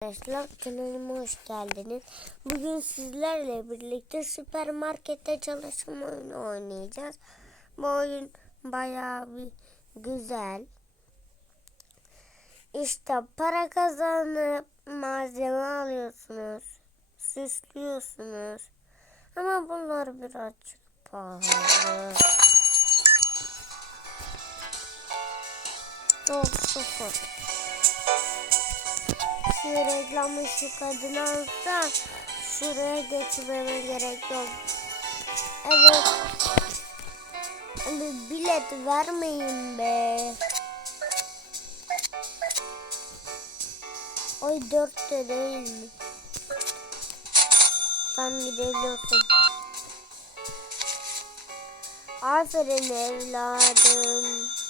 Arkadaşlar kanalıma hoş geldiniz. Bugün sizlerle birlikte süpermarkette çalışma oyunu oynayacağız. Bu oyun bayağı bir güzel. İşte para kazanıp malzeme alıyorsunuz. Süslüyorsunuz. Ama bunlar birazcık pahalı. Yok sıfır şu reklamı şu kadını alsa şuraya geçmeme gerek yok. Evet. Bir bilet vermeyin be. Oy dörtte değil mi? Tam gidebiliyorsun. Aferin evladım.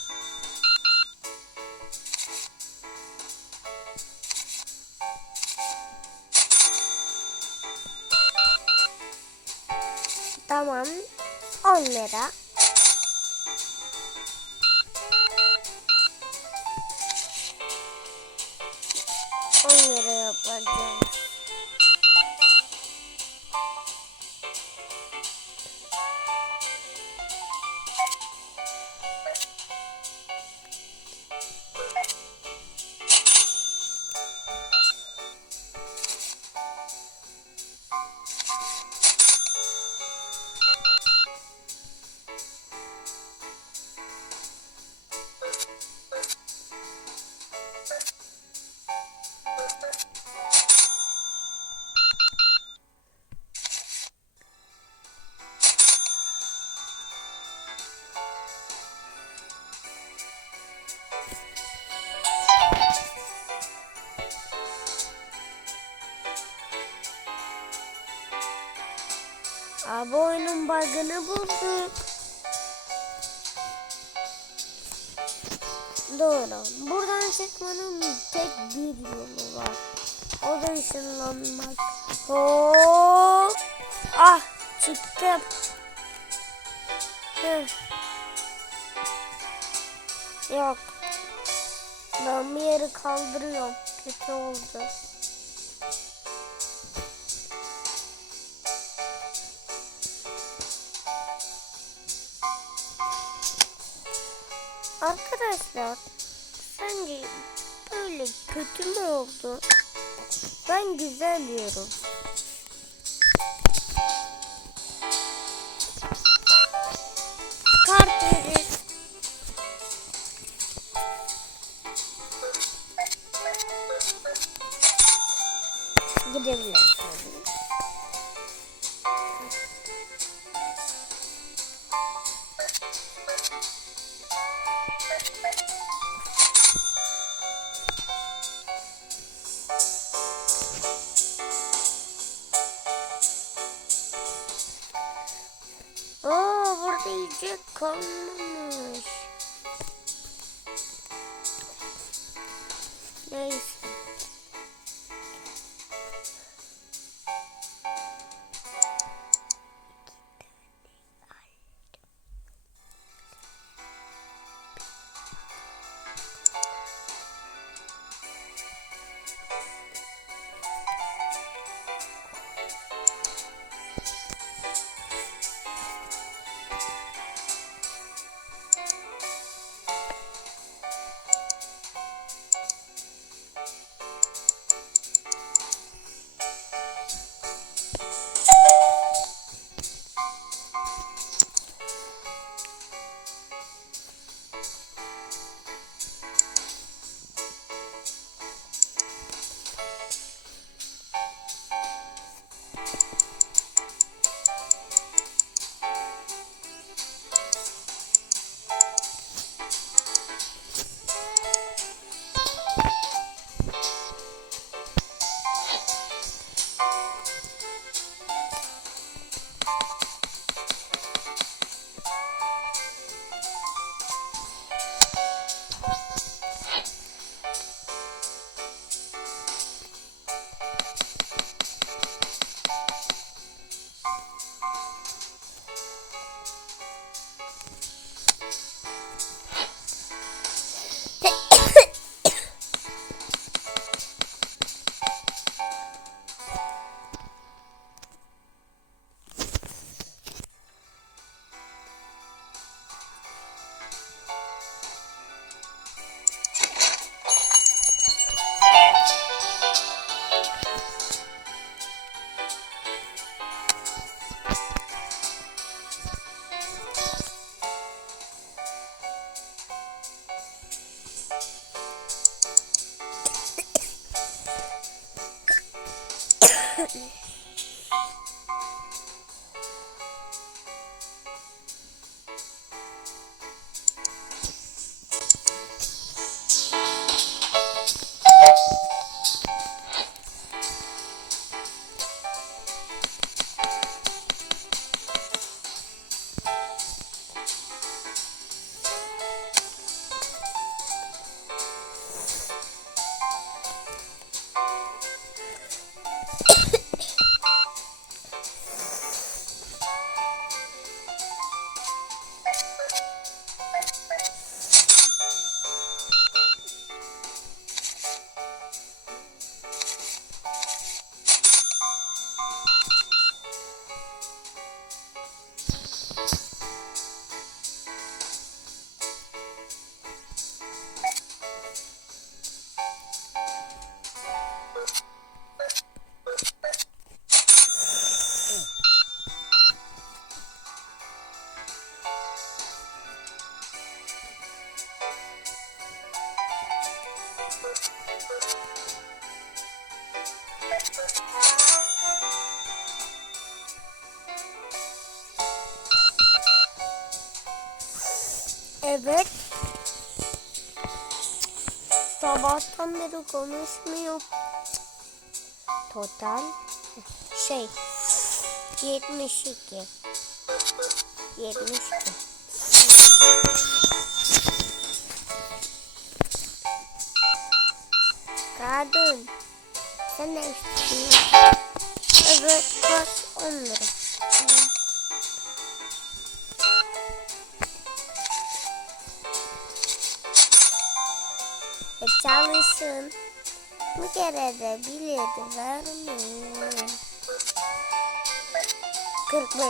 10 lira. Bug'ını bulduk. Doğru. Buradan çıkmanın tek bir yolu var. O da ışınlanmak. Hop. Ah çıktım. Hıh. Yok. Ben bir yeri kaldırıyorum. Kötü oldu. Arkadaşlar sence böyle kötü mü oldu? Ben güzel diyorum. Kart verir. Gidebilirsin. Evet. Sabahtan beri konuşmuyor. Total şey 72. 72. Kadın. Sen ne istiyorsun? Evet Bu kere de bileti vermeyin. 45.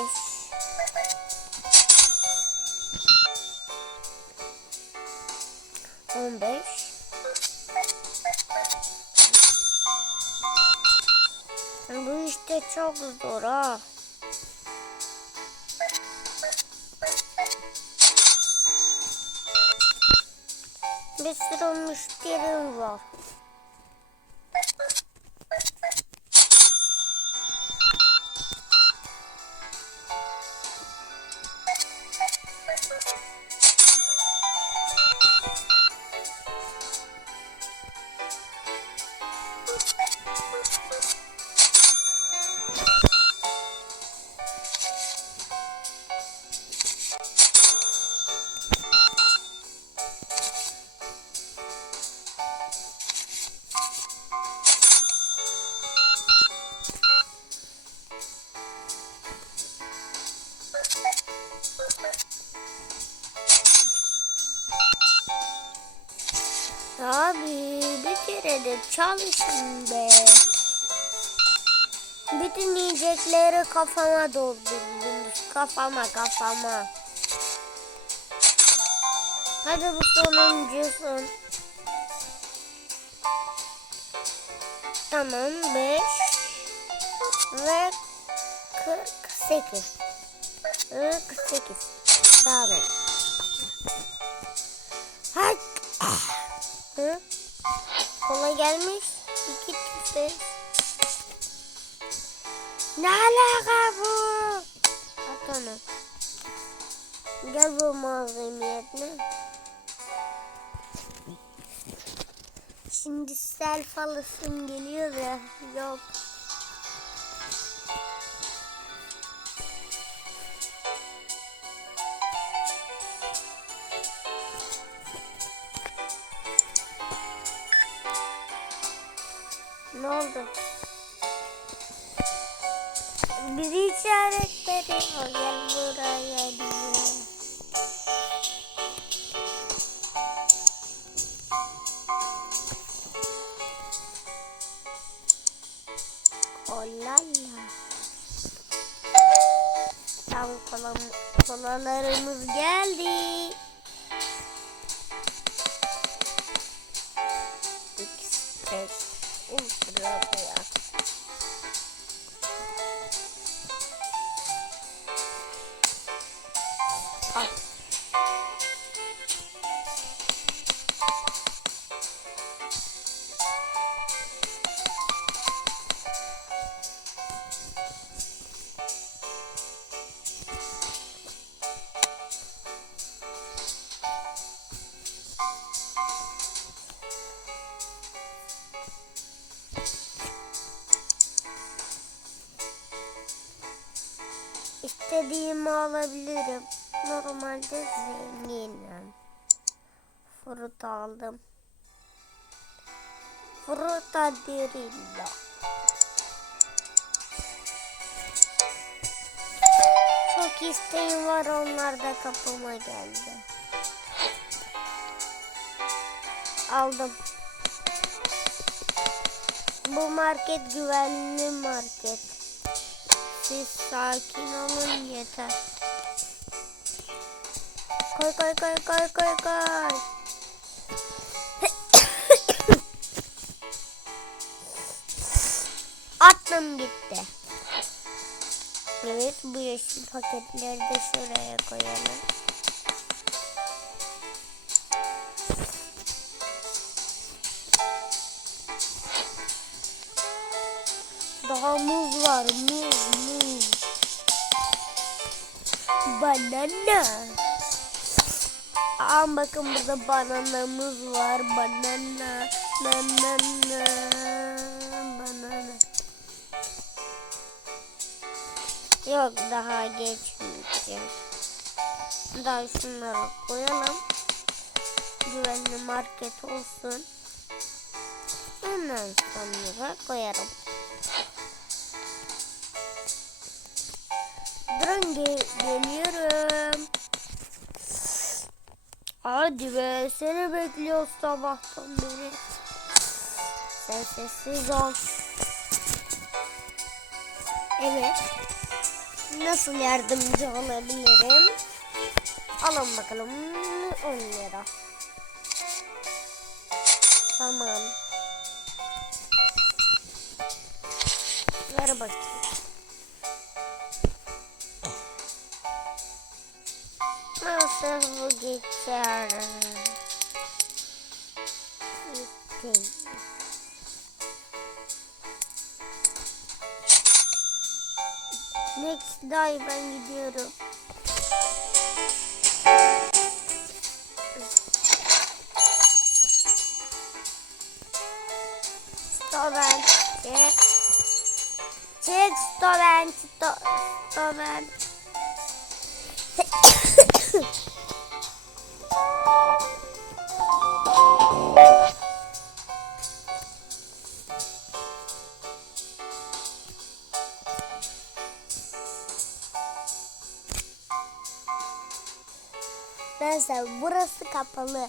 On beş. Bu işte çok zor ha. Bir sürü müşterim var. Yiyecekleri kafama doldurdunuz. Kafama kafama. Hadi bu sonuncusun. Tamam 5 ve 48. 48. Sağ olun. Hadi. Hı? Kola gelmiş. İki tüfe. Ne alaka bu? At onu. Gel bu malzemeyetine. Şimdi self alasım geliyor ya. Yok. Ne oldu? Bizi işaretledi. Gel buraya diye. Olala. Tam kolam, kolalarımız geldi. X, beş, ultra beyaz. Frutadilla. Çok isteğim var onlar da kapıma geldi. Aldım. Bu market güvenli market. Siz sakin olun yeter. Koy koy koy koy koy koy. Attım gitti. Evet bu yeşil paketleri de şuraya koyalım. Daha muz var muz muz. Banana. Aa bakın burada bananamız var. Banana. Banana. Yok daha geçmeyeceğim. Daha şunları koyalım. Güvenli market olsun. Ondan sonra koyarım. Durun ge geliyorum. Hadi be seni bekliyoruz sabahtan beri. Sen sessiz ol. Evet. Nasıl yardımcı olabilirim? Alın bakalım 10 lira. Tamam. Ver bakayım. Nasıl bu geçer? Gitti. Day ben gidiyorum. Stoven. Çek. Çek Stoven. Sto Stoven. Neyse burası kapalı.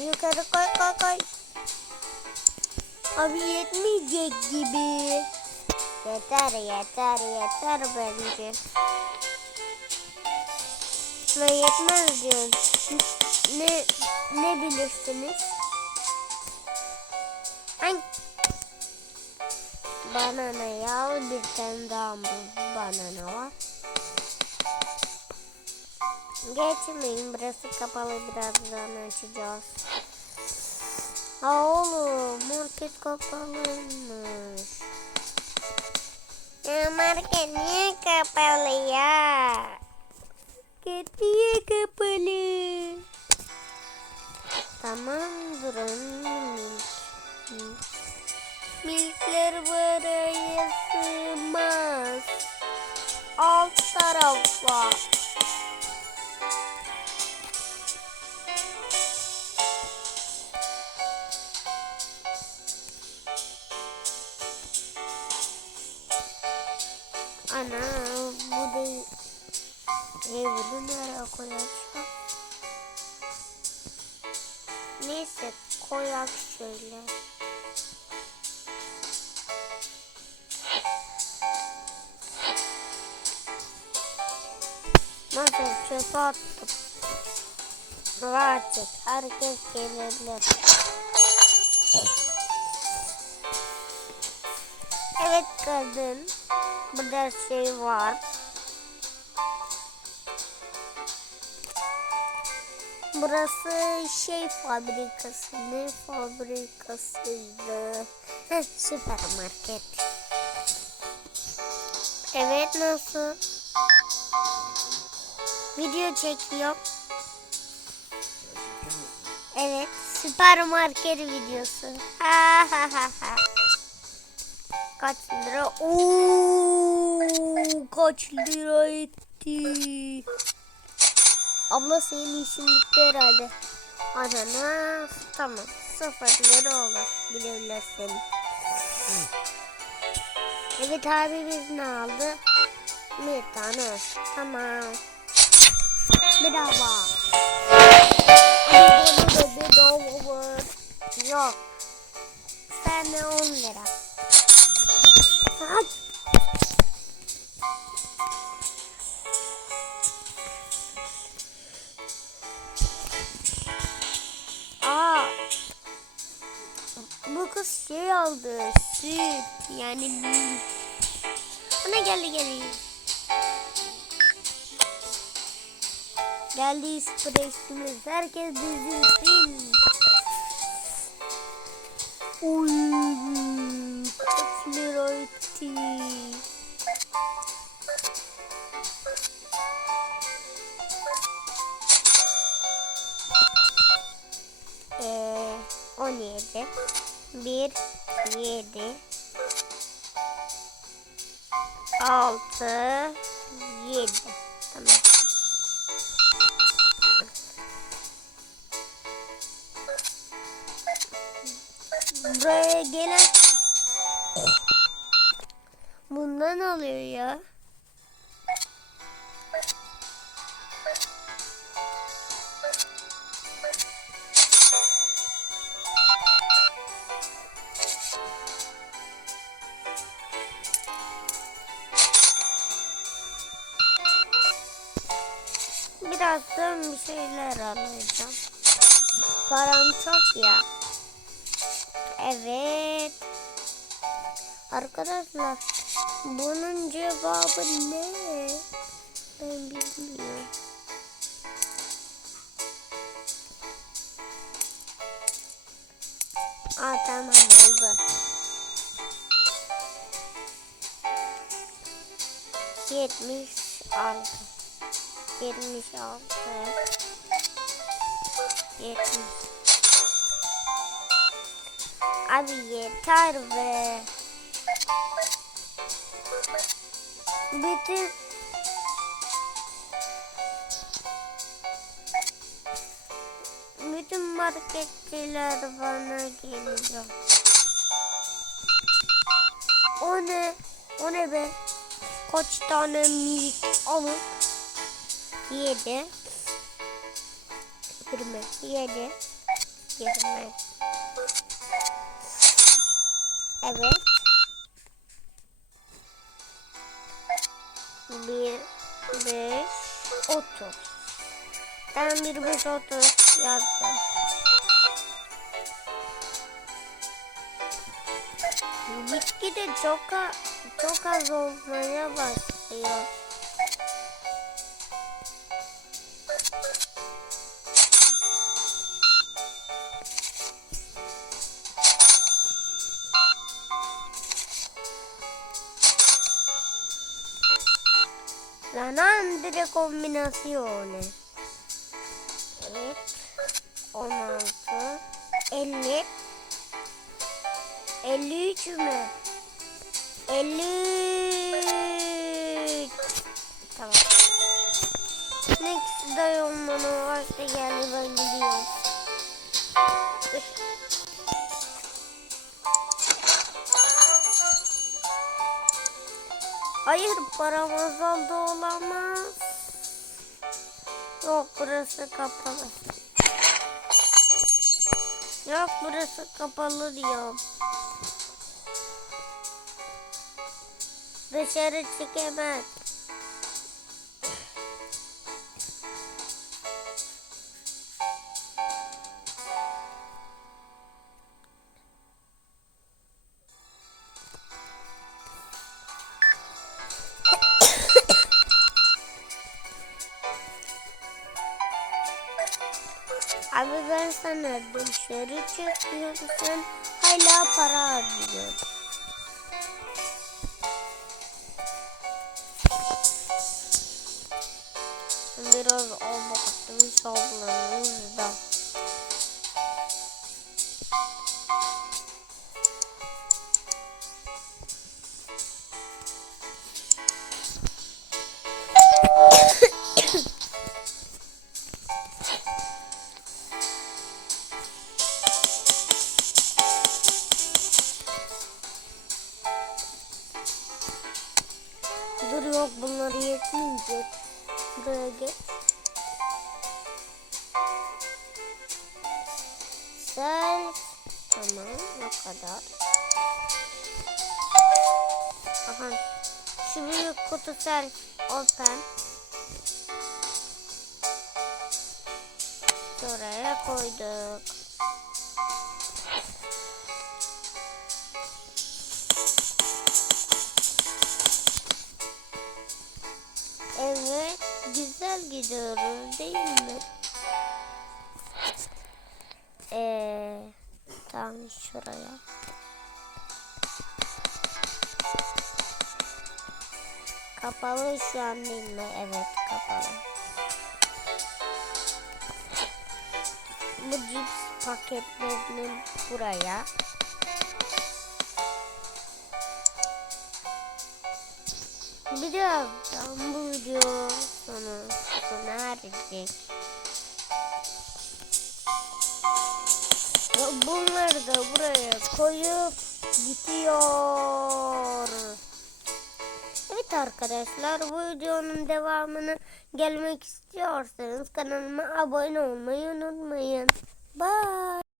Yukarı koy koy koy. Abi yetmeyecek gibi. Yeter yeter yeter bence. Ve yetmez diyorsun. Ne ne bilirsiniz? Hangi? Banana ya bir tane daha banana var. Geçmeyin burası kapalı birazdan açacağız. Ha oğlum market kapalıymış. Ya market niye kapalı ya? Market niye kapalı? Tamam durun. Milk. Milkler buraya sığmaz. Alt tarafa. Niye bunu nereye koyalım Neyse koyak şöyle. Nasıl çöpe attım. Rahatçık herkes gelebilir. Evet kadın. Bu da şey var. Burası şey fabrikası. Ne fabrikasıydı? Süpermarket. Evet nasıl? Video çekiyor. Evet süpermarket videosu. Ha ha ha ha. Kaç lira? Oo, kaç lira etti? Abla senin işin bitti herhalde. Ananas tamam. Sıfır lira olur. Bilirler seni. Evet abi biz ne aldı? Bir tane. Tamam. Bedava. Bedava. Yok. Sen de 10 lira. Hadi. Kız şey aldı. Süt. Yani. Ana geldi geldi. Geldi spreçimiz. Herkes dizilsin. Uy. Kaç 1 7 6 7 Tamam. Buraya gelen bundan alıyor ya. Bir şeyler alacağım. Param çok ya. Evet. Arkadaşlar bunun cevabı ne? Ben bilmiyorum. Aa tamam oldu. Yetmiş altı. Yetmiş altı. Yetmiş. Abi yeter be. Bütün bütün marketçiler bana geliyor. O ne? O ne be? Kaç tane milik alın. 7 20 7 20 Evet. Bir, beş, otuz. Ben bir beş otuz yazdım. Gitgide çok, çok az olmaya başlıyor. Combinazione. Evet. 16. 50. 53 mü? 53. Tamam. Next day olmanın vakti geldi ben gidiyorum. Hayır param azaldı olamaz. Yok burası kapalı. Yok burası kapalı diyorum. Dışarı çıkamaz. Ben sana dışarı çıkıyorsun hala para harcıyorsun. Yok bunlar yetmeyecek. Buraya geç. Sen tamam o kadar. Aha. Şu büyük kutu sen open. Şuraya koyduk. Gidiyoruz değil mi? Ee, tam şuraya. Kapalı şu an değil mi? Evet, kapalı. Bu cips paketlerinin buraya. Birazdan bu video sonu sona erecek. Bunları da buraya koyup gidiyor. Evet arkadaşlar bu videonun devamını gelmek istiyorsanız kanalıma abone olmayı unutmayın. Bye.